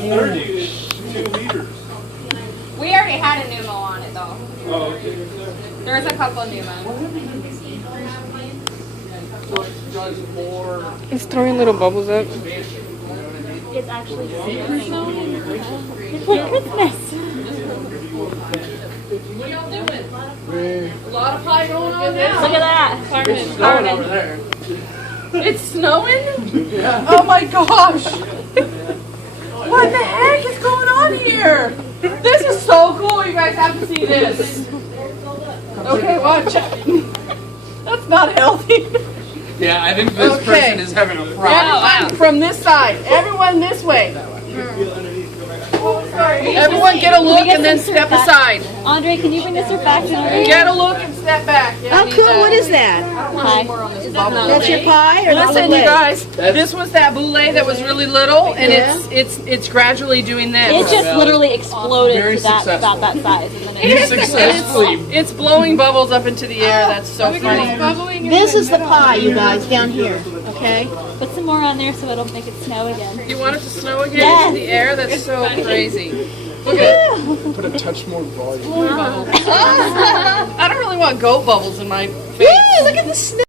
the 30 is 2 liters. We already had a Numo on it though. Oh, okay. There's a couple of Numos. It's throwing little bubbles up. It's actually snowing. It's like Christmas. What are y'all doing? A lot of pie going on now. Look at that. Carmen. It's snowing? Oh my gosh! What the heck is going on here? This is so cool. You guys have to see this. Okay, watch it. That's not healthy. Yeah, I think this person is having a problem. Everyone from this side. Everyone this way. Everyone get a look and then step aside. Andre, can you bring this back to me? Get a look and step back. Yeah, Oh, cool. What is that? Hi. That's your pie or the Listen, you boule? guys. This was that boule that was really little, and it's gradually doing It this. just literally exploded Very to that successful. about that size. And then You it successfully. It's blowing bubbles up into the air. That's so funny. This is the pie, you guys, down here. Okay? put some more on there so it'll make it snow again. You want it to snow again Yes. in the air? That's so crazy. Look at it. Put a touch more volume. I don't really want goat bubbles in my face. Woo, look at the snow.